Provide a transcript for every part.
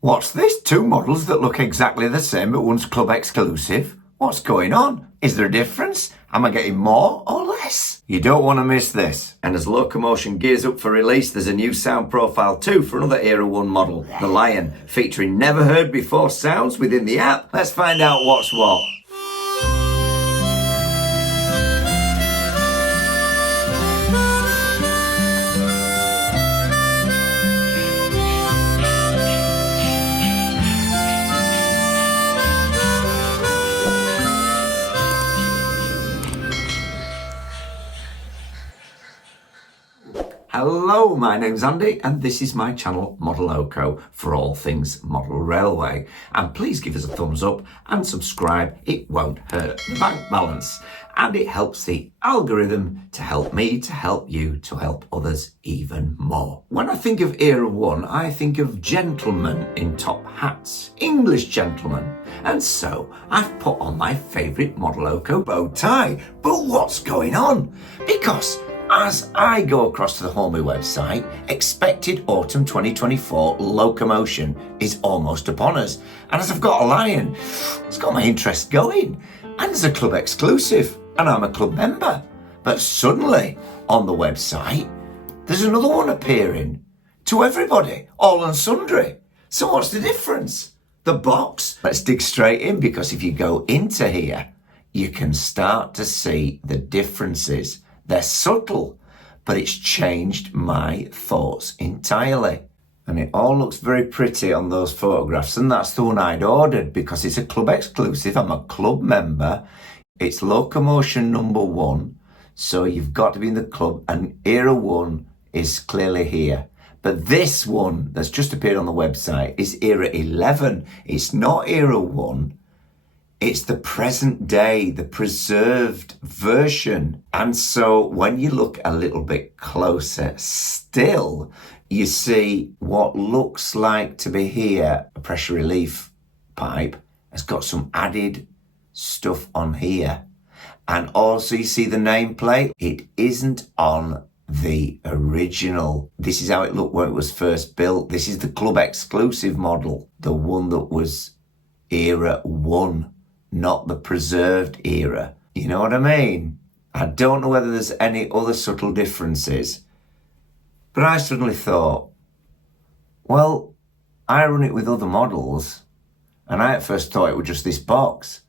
What's this? Two models that look exactly the same but one's club exclusive? What's going on? Is there a difference? Am I getting more or less? You don't want to miss this. And as Locomotion gears up for release, there's a new sound profile too for another Era 1 model, the Lion, featuring never heard before sounds within the app. Let's find out what's what. Hello, my name's Andy and this is my channel Modeloco for all things model railway. And please give us a thumbs up and subscribe, it won't hurt the bank balance. And it helps the algorithm to help me, to help you, to help others even more. When I think of Era 1, I think of gentlemen in top hats, English gentlemen. And so I've put on my favourite Modeloco bow tie. But what's going on? Because as I go across to the Hornby website, expected autumn 2024 locomotion is almost upon us. And as I've got a Lion, it's got my interest going. And there's a club exclusive, and I'm a club member. But suddenly, on the website, there's another one appearing to everybody, all and sundry. So what's the difference? The box? Let's dig straight in, because if you go into here, you can start to see the differences. They're subtle, but it's changed my thoughts entirely. And it all looks very pretty on those photographs. And that's the one I'd ordered because it's a club exclusive. I'm a club member. It's Locomotion No.1. So you've got to be in the club. And Era 1 is clearly here. But this one that's just appeared on the website is Era 11. It's not Era 1. It's the present day, the preserved version. And so when you look a little bit closer still, you see what looks like to be here, a pressure relief pipe has got some added stuff on here. And also you see the nameplate. It isn't on the original. This is how it looked when it was first built. This is the club exclusive model, the one that was Era 1. Not the preserved era. You know what I mean? I don't know whether there's any other subtle differences, but I suddenly thought, well, I run it with other models, and I at first thought it was just this box.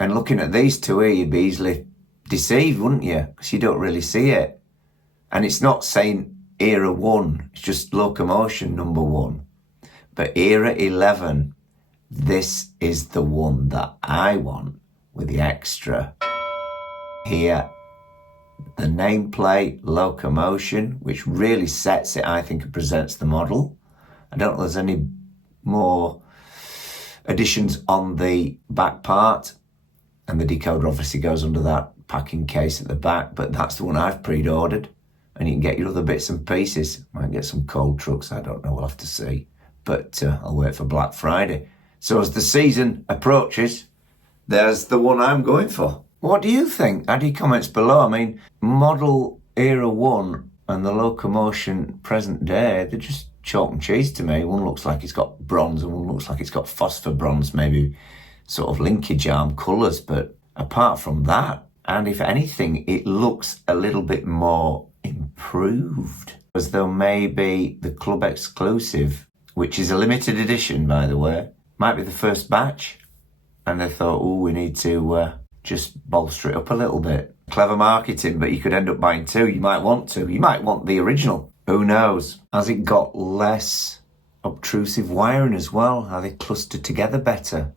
And looking at these two here, you'd be easily deceived, wouldn't you? Because you don't really see it. And it's not saying Era 1, it's just Locomotion No.1. But Era 11, this is the one that I want with the extra. Here, the nameplate Locomotion, which really sets it, I think, and presents the model. I don't know if there's any more additions on the back part. And the decoder obviously goes under that packing case at the back, but that's the one I've pre-ordered. And you can get your other bits and pieces. Might get some cold trucks, I don't know, we'll have to see. But I'll wait for Black Friday. So as the season approaches, there's the one I'm going for. What do you think? Add your comments below. I mean, model Era 1 and the Locomotion present day, they're just chalk and cheese to me. One looks like it's got bronze and one looks like it's got phosphor bronze, maybe sort of linkage arm colours. But apart from that, and if anything, it looks a little bit more improved. As though maybe the club exclusive, which is a limited edition, by the way, might be the first batch, and they thought, oh, we need to just bolster it up a little bit. Clever marketing, but you could end up buying two. You might want to. You might want the original. Who knows? Has it got less obtrusive wiring as well? Are they clustered together better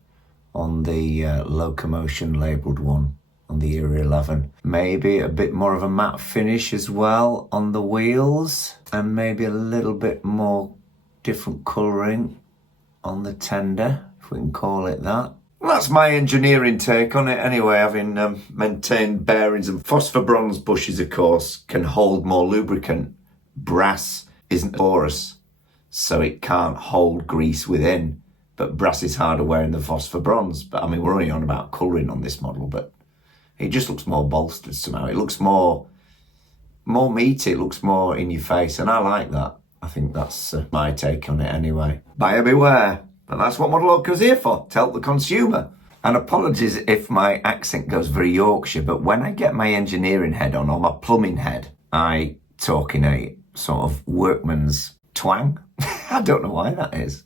on the Locomotion labelled one, on the Era 11? Maybe a bit more of a matte finish as well on the wheels, and maybe a little bit more different colouring on the tender, if we can call it that. Well, that's my engineering take on it anyway, having maintained bearings. And phosphor bronze bushes, of course, can hold more lubricant. Brass isn't porous, so it can't hold grease within. But brass is harder wearing than phosphor bronze. But I mean, we're only on about colouring on this model, but it just looks more bolstered somehow. It looks more meaty, it looks more in your face, and I like that. I think that's my take on it anyway. Buyer beware. But that's what Modeloco's here for, to help the consumer. And apologies if my accent goes very Yorkshire, but when I get my engineering head on or my plumbing head, I talk in a sort of workman's twang. I don't know why that is.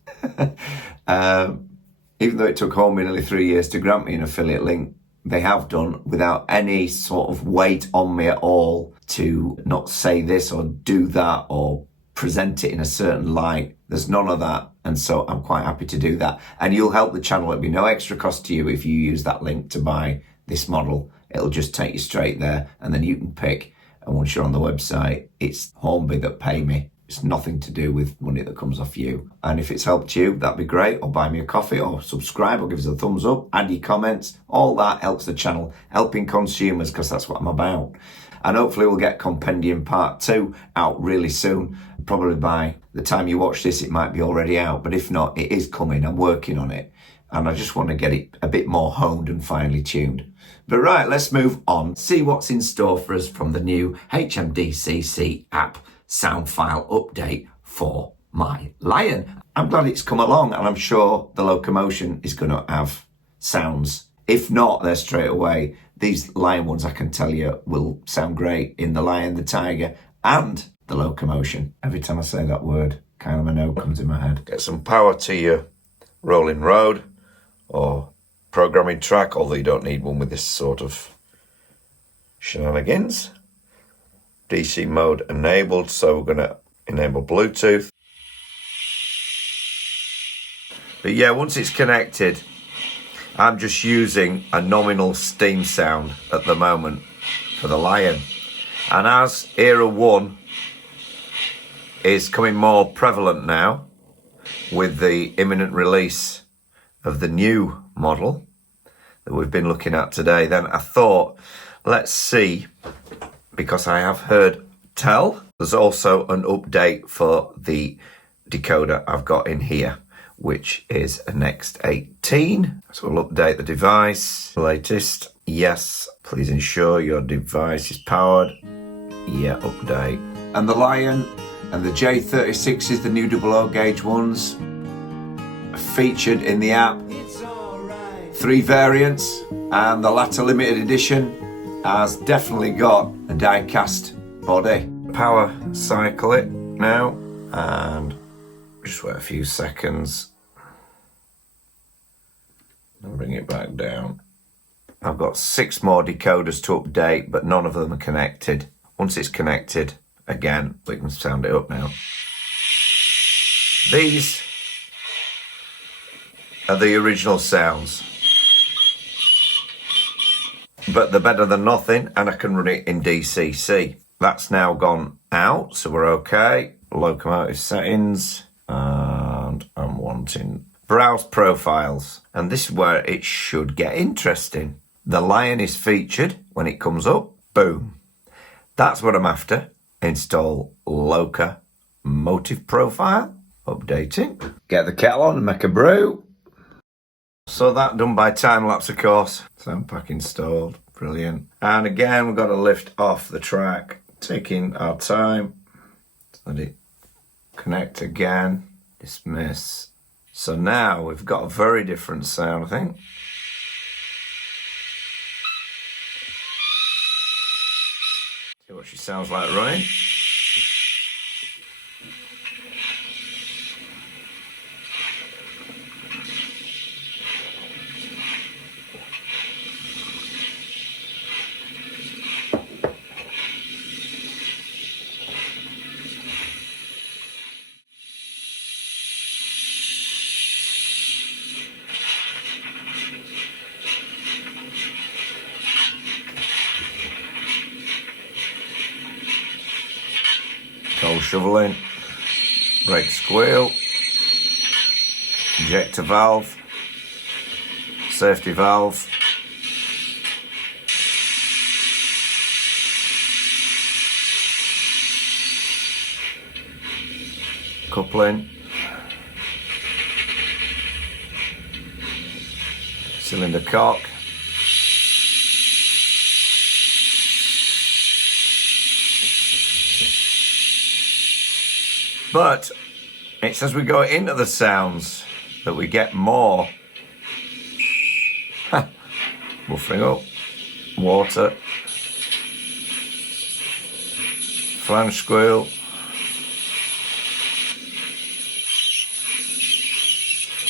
Even though it took Hornby nearly 3 years to grant me an affiliate link, they have done without any sort of weight on me at all to not say this or do that or present it in a certain light. There's none of that. And so I'm quite happy to do that. And you'll help the channel. It'll be no extra cost to you if you use that link to buy this model. It'll just take you straight there and then you can pick. And once you're on the website, it's Hornby that pay me. It's nothing to do with money that comes off you. And if it's helped you, that'd be great. Or buy me a coffee or subscribe or give us a thumbs up, add your comments. All that helps the channel, helping consumers, because that's what I'm about. And hopefully we'll get Compendium Part 2 out really soon. Probably by the time you watch this, it might be already out. But if not, it is coming. I'm working on it. And I just want to get it a bit more honed and finely tuned. But right, let's move on. See what's in store for us from the new HMDCC app sound file update for my Lion. I'm glad it's come along, and I'm sure the Locomotion is going to have sounds. If not, they're straight away. These Lion ones, I can tell you, will sound great in the Lion, the Tiger, and the Locomotion. Every time I say that word, kind of a note comes in my head. Get some power to your rolling road or programming track, although you don't need one with this sort of shenanigans. DC mode enabled, so we're going to enable Bluetooth. But yeah, once it's connected, I'm just using a nominal steam sound at the moment for the Lion. And as Era 1 is coming more prevalent now with the imminent release of the new model that we've been looking at today, then I thought, let's see, because I have heard tell there's also an update for the decoder I've got in here, which is a Next 18. So we'll update the device. Latest, yes. Please ensure your device is powered. Yeah, update. And the Lion and the J36s, the new 00 gauge ones, are featured in the app. 3 variants, and the latter limited edition has definitely got a die-cast body. Power cycle it now, and just wait a few seconds and bring it back down. I've got 6 more decoders to update, but none of them are connected. Once it's connected, again, we can sound it up now. These are the original sounds, but they're better than nothing, and I can run it in DCC. That's now gone out, so we're okay. Locomotive settings, and I'm wanting browse profiles, and this is where it should get interesting. The Lion is featured when it comes up. Boom. That's what I'm after. Install locomotive profile. Updating. Get the kettle on and make a brew. So that done by time lapse, of course. Sound pack installed. Brilliant. And again, we've got to lift off the track. Taking our time. Let it connect again. Dismiss. So now we've got a very different sound, I think. See what she sounds like running. Coal shoveling, brake squeal, injector valve, safety valve, coupling, cylinder cock, But it's as we go into the sounds that we get more. Buffering up, water, flange squeal,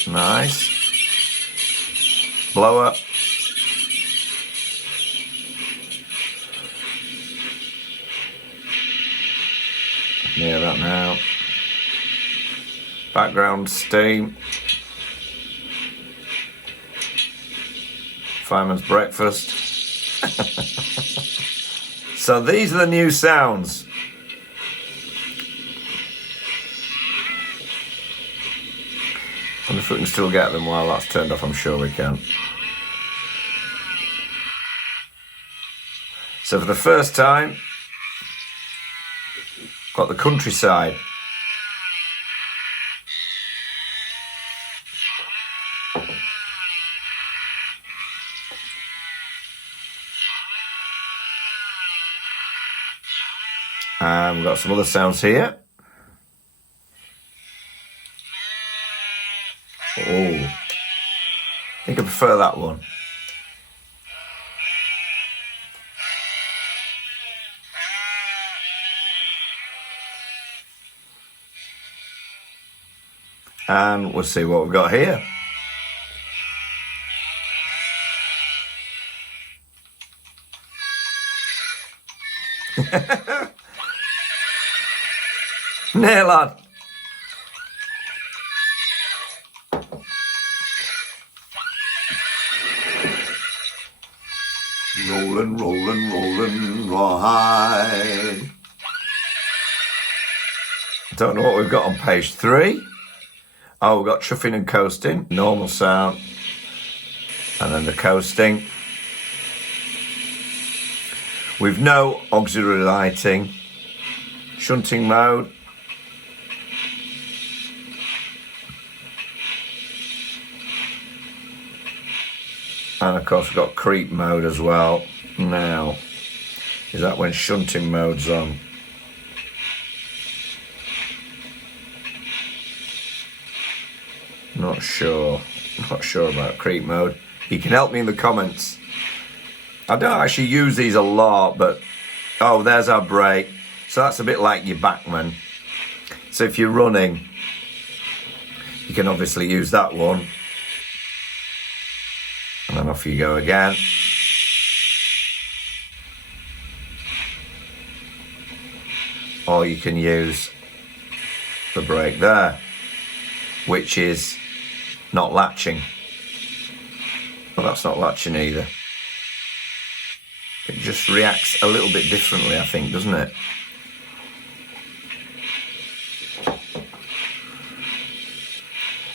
nice, blower, near that now, background steam, fireman's breakfast. So these are the new sounds. I wonder if we can still get them while that's turned off. I'm sure we can. So for the first time, got the countryside. And we've got some other sounds here. Oh, I think I prefer that one. And we'll see what we've got here. Nay, lad. Rolling, rolling, rolling, right. Don't know what we've got on page 3. Oh, we've got chuffing and coasting, normal sound, and then the coasting. We've no auxiliary lighting, shunting mode, and of course we've got creep mode as well. Now, is that when shunting mode's on? Not sure about creep mode. You can help me in the comments. I don't actually use these a lot, but oh, there's our brake. So that's a bit like your backman. So if you're running, you can obviously use that one. And then off you go again. Or you can use the brake there, which is not latching. Well, that's not latching either. It just reacts a little bit differently, I think, doesn't it?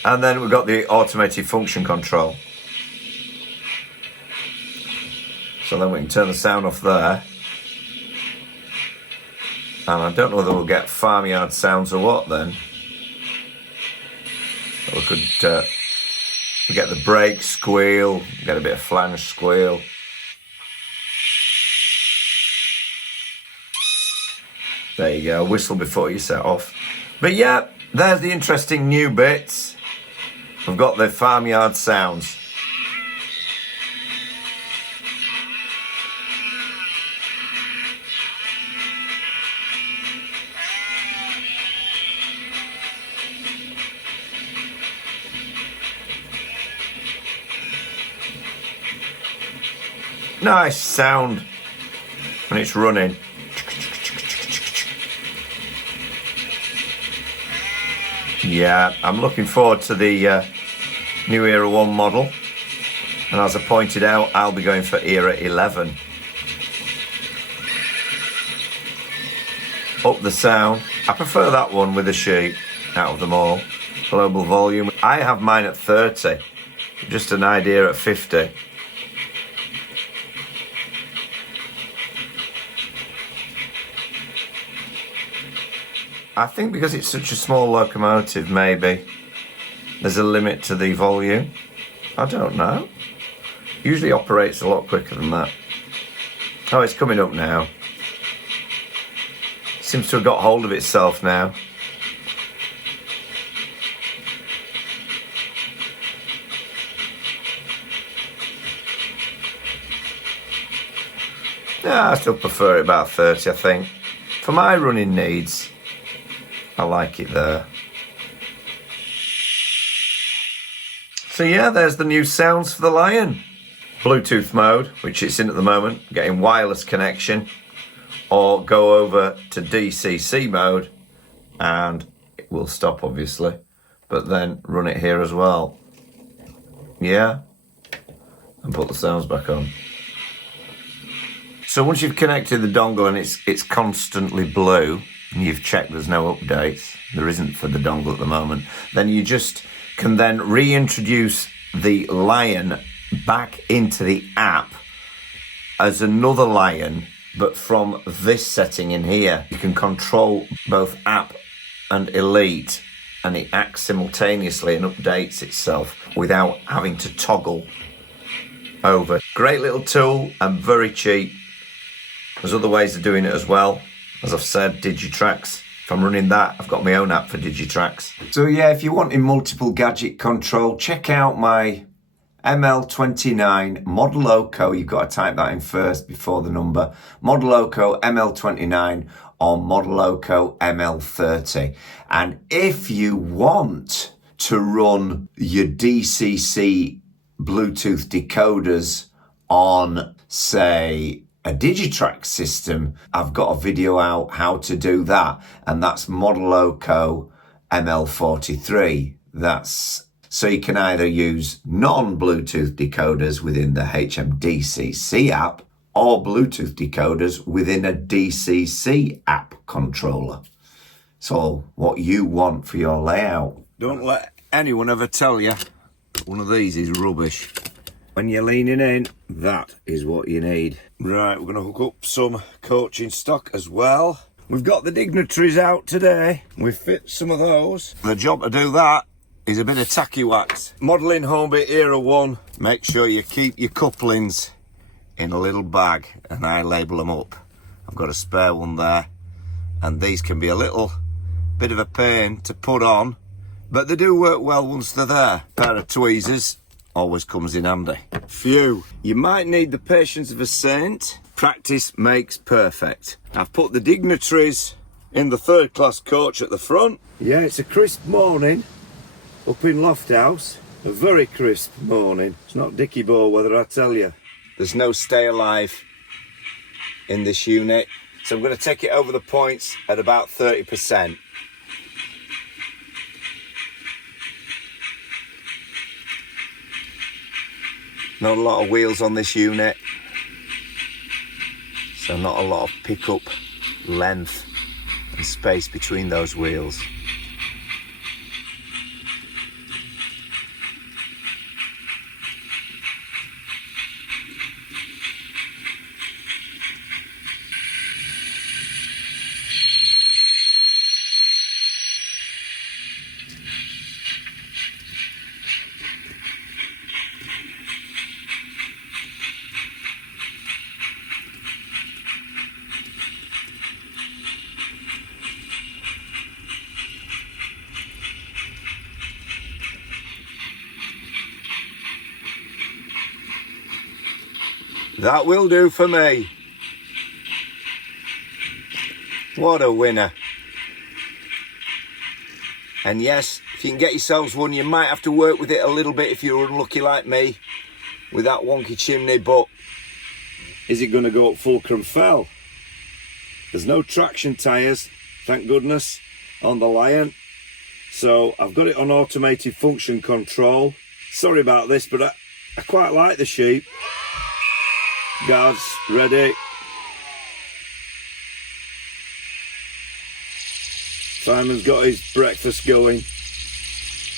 And then we've got the automated function control. So then we can turn the sound off there. And I don't know whether we'll get farmyard sounds or what then. We could get the brake squeal, get a bit of flange squeal. There you go, whistle before you set off. But yeah, there's the interesting new bits. We've got the farmyard sounds. Nice sound when it's running. Yeah, I'm looking forward to the new Era 1 model. And as I pointed out, I'll be going for Era 11. Up the sound. I prefer that one with the sheet out of them all. Global volume. I have mine at 30. Just an idea at 50. I think because it's such a small locomotive, maybe there's a limit to the volume. I don't know. Usually operates a lot quicker than that. Oh, it's coming up now. Seems to have got hold of itself now. Yeah, I still prefer it about 30, I think. For my running needs, I like it there. So yeah, there's the new sounds for the Lion. Bluetooth mode, which it's in at the moment, getting wireless connection, or go over to DCC mode and it will stop obviously, but then run it here as well. Yeah, and put the sounds back on. So once you've connected the dongle and it's constantly blue, and you've checked there's no updates, there isn't for the dongle at the moment, then you just can then reintroduce the Lion back into the app as another Lion, but from this setting in here. You can control both app and elite, and it acts simultaneously and updates itself without having to toggle over. Great little tool and very cheap. There's other ways of doing it as well. As I've said, Digitrax. If I'm running that, I've got my own app for Digitrax. So yeah, if you're wanting multiple gadget control, check out my ml59 Modeloco. You've got to type that in first before the number. Modeloco ml29 or Modeloco ml30. And if you want to run your DCC Bluetooth decoders on, say, a Digitrax system, I've got a video out how to do that, and that's Modeloco ml43. That's so you can either use non-Bluetooth decoders within the HMDCC app or Bluetooth decoders within a DCC app controller. So what you want for your layout. Don't let anyone ever tell you one of these is rubbish. When you're leaning in, that is what you need. Right, we're going to hook up some coaching stock as well. We've got the dignitaries out today. We've fit some of those. The job to do that is a bit of tacky wax. Modelling Hornby Era 1. Make sure you keep your couplings in a little bag and I label them up. I've got a spare one there. And these can be a little bit of a pain to put on, but they do work well once they're there. A pair of tweezers always comes in handy. Phew. You might need the patience of a saint. Practice makes perfect. I've put the dignitaries in the third class coach at the front. Yeah, it's a crisp morning up in Lofthouse. A very crisp morning. It's not Dicky Bow weather, I tell you. There's no stay alive in this unit, so I'm going to take it over the points at about 30%. Not a lot of wheels on this unit, so not a lot of pickup length and space between those wheels. That will do for me. What a winner. And yes, if you can get yourselves one, you might have to work with it a little bit if you're unlucky like me with that wonky chimney, but is it going to go up Fulcrum Fell? There's no traction tyres, thank goodness, on the Lion. So I've got it on automated function control. Sorry about this, but I quite like the sheep. Guards ready. Simon's got his breakfast going.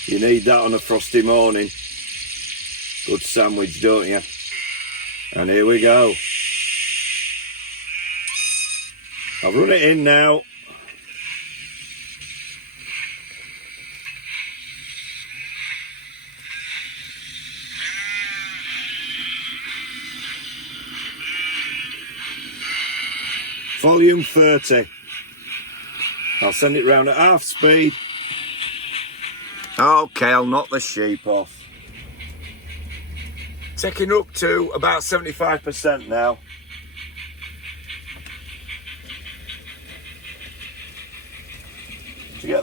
You need that on a frosty morning. Good sandwich, don't you? And here we go. I've run it in now. Volume 30. I'll send it round at half speed. Okay, I'll knock the sheep off. Taking up to about 75% now.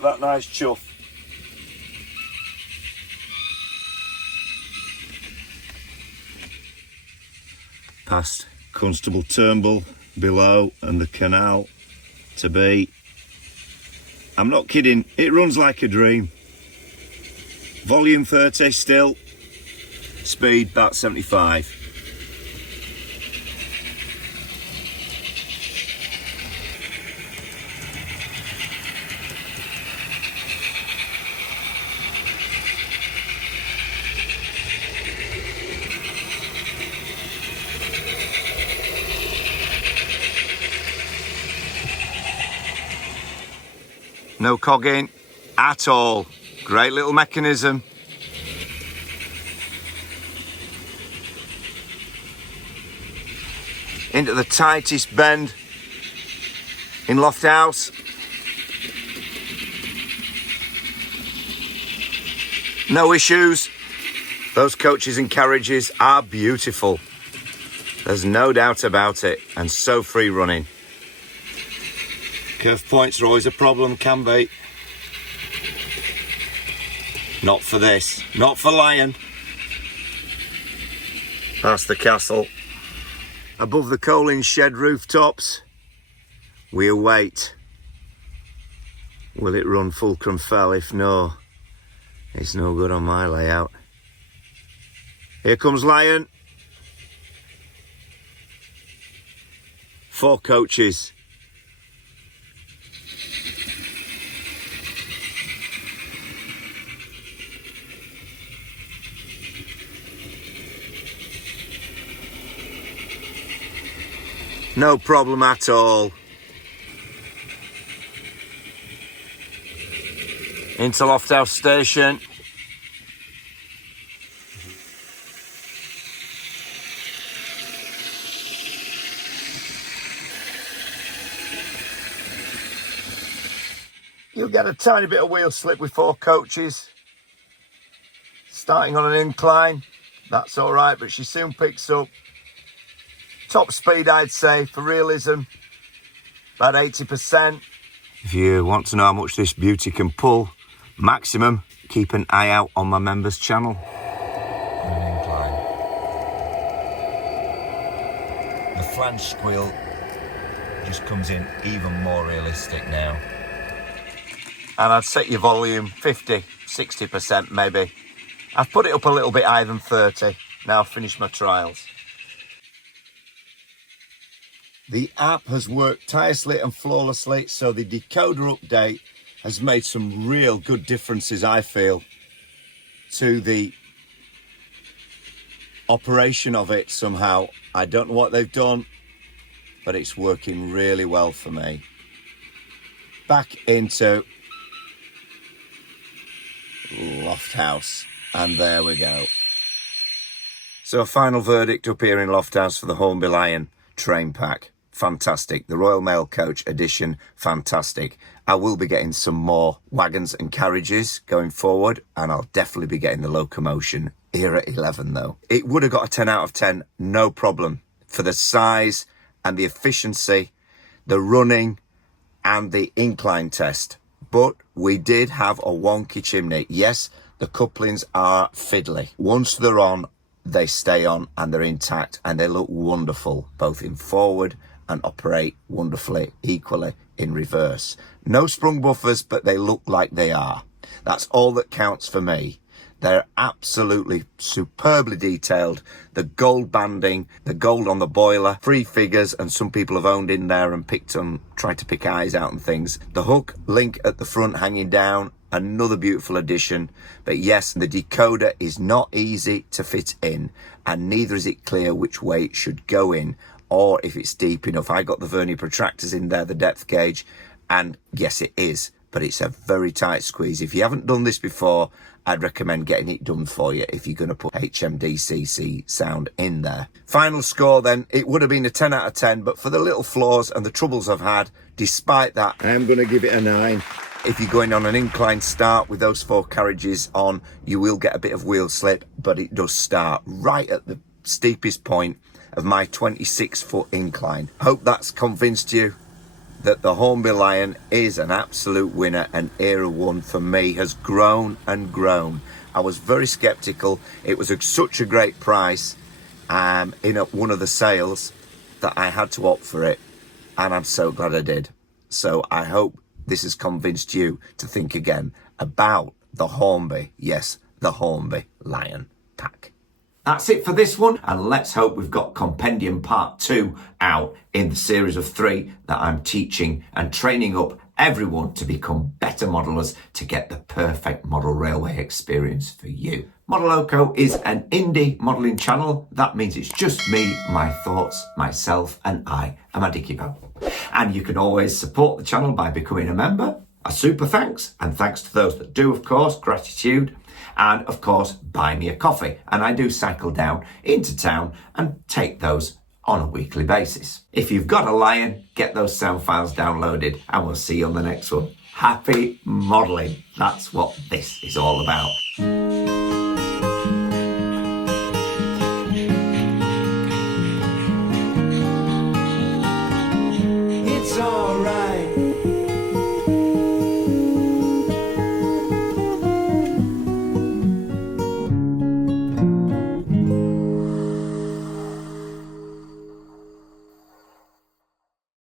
that nice chuff. Past Constable Turnbull below and the canal to be. I'm not kidding, it runs like a dream. Volume 30 still, speed about 75. No cogging at all. Great little mechanism. Into the tightest bend in Lofthouse. No issues. Those coaches and carriages are beautiful. There's no doubt about it, and so free running. Curve points are always a problem, can be. Not for this, not for Lion. Past the castle. Above the coaling shed rooftops, we await. Will it run Fulcrum Fell? If no, it's no good on my layout. Here comes Lion. 4 coaches. No problem at all. Into Lofthouse Station. You'll get a tiny bit of wheel slip with 4 coaches. Starting on an incline. That's all right, but she soon picks up. Top speed, I'd say, for realism, about 80%. If you want to know how much this beauty can pull, maximum, keep an eye out on my members' channel. An incline. The flange squeal just comes in even more realistic now. And I'd set your volume 50, 60% maybe. I've put it up a little bit higher than 30. Now I've finished my trials. The app has worked tirelessly and flawlessly, so the decoder update has made some real good differences, I feel, to the operation of it somehow. I don't know what they've done, but it's working really well for me. Back into Lofthouse, and there we go. So a final verdict up here in Lofthouse for the Hornby Lion train pack. Fantastic. The Royal Mail Coach edition, fantastic. I will be getting some more wagons and carriages going forward, and I'll definitely be getting the Locomotion Era 11 though. It would have got a 10 out of 10, no problem, for the size and the efficiency, the running and the incline test. But we did have a wonky chimney. Yes, the couplings are fiddly. Once they're on, they stay on and they're intact and they look wonderful, both in forward and operate wonderfully equally in reverse. No sprung buffers, but they look like they are. That's all that counts for me. They're absolutely superbly detailed. The gold banding, the gold on the boiler, 3 figures, and some people have owned in there and tried to pick eyes out and things. The hook link at the front hanging down, another beautiful addition. But yes, the decoder is not easy to fit in, and neither is it clear which way it should go in, or if it's deep enough. I got the vernier protractors in there, the depth gauge, and yes, it is, but it's a very tight squeeze. If you haven't done this before, I'd recommend getting it done for you if you're going to put HMDCC sound in there. Final score then, it would have been a 10 out of 10, but for the little flaws and the troubles I've had, despite that, I am going to give it a 9. If you're going on an incline start with those 4 carriages on, you will get a bit of wheel slip, but it does start right at the steepest point of my 26-foot incline. Hope that's convinced you. that the Hornby Lion is an absolute winner, and Era 1 for me has grown and grown. I was very sceptical. It was such a great price in one of the sales that I had to opt for it, and I'm so glad I did. So I hope this has convinced you to think again about the Hornby, yes, the Hornby Lion pack. That's it for this one, and let's hope we've got Compendium Part 2 out in the series of 3 that I'm teaching and training up everyone to become better modelers to get the perfect model railway experience for you. Modeloco is an indie modelling channel. That means it's just me, my thoughts, myself, and I am a Dickybo. And you can always support the channel by becoming a member. A super thanks, and thanks to those that do, of course, gratitude. And of course, buy me a coffee. And I do cycle down into town and take those on a weekly basis. If you've got a Lion, get those sound files downloaded, and we'll see you on the next one. Happy modelling. That's what this is all about.